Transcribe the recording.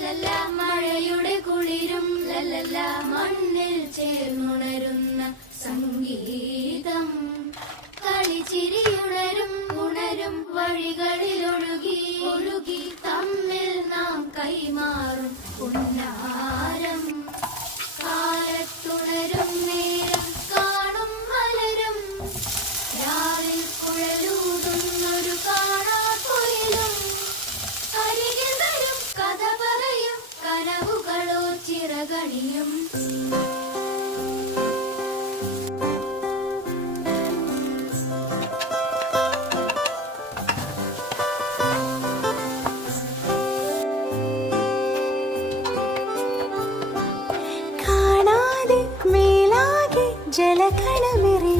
ലല്ലല്ല മഴയുടെ കുളിരും ലല്ലല്ല മണ്ണിൽ ചേർന്നുണരുന്ന സംഗീതം കളിച്ചിരിയുണരും ഉണരും വഴികളിൽ ഒഴുകി ഒഴുകി തമ്മിൽ നാം കൈമാറും പുന്നാരം കാലത്തുണരും നേരം കാണും മലരും രാവിൽ കുഴലൂതുന്നൊരു കാണാക്കുയിലും അരികിൽ വരും കഥ പറയും കനവുകളോ ചിറകണിയും ജലകണമെറി